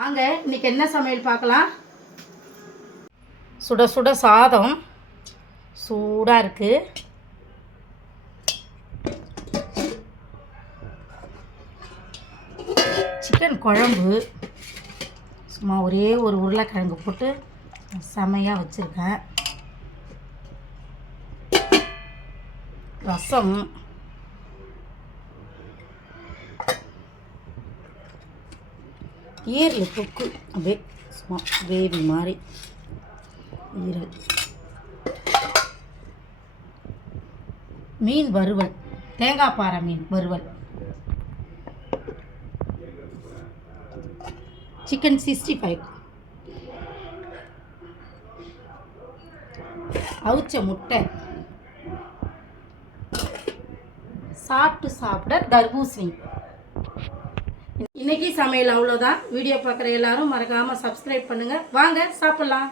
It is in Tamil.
வாங்க இன்னைக்கு என்ன சமையல் பார்க்கலாம். சுட சுட சாதம் சூடாக இருக்குது. சிக்கன் குழம்பு சும்மா ஒரே ஒரு உருளைக்கிழங்கு போட்டு செமையாக வச்சுருக்கேன். ரசம், ஈரல் தொக்கு அப்படியே சும்மா கிரேவி மாதிரி ஈரல், மீன் வறுவல், தேங்காய் பாறை மீன் வறுவல், சிக்கன் 65, அவிச்ச முட்டை, சாப்பிட்டு சாப்பிட தர்பூசணி. இன்னைக்கு சமையல் அவ்வளோதான். வீடியோ பார்க்குற எல்லாரும் மறக்காமல் சப்ஸ்கிரைப் பண்ணுங்கள். வாங்க சாப்பிட்லாம்.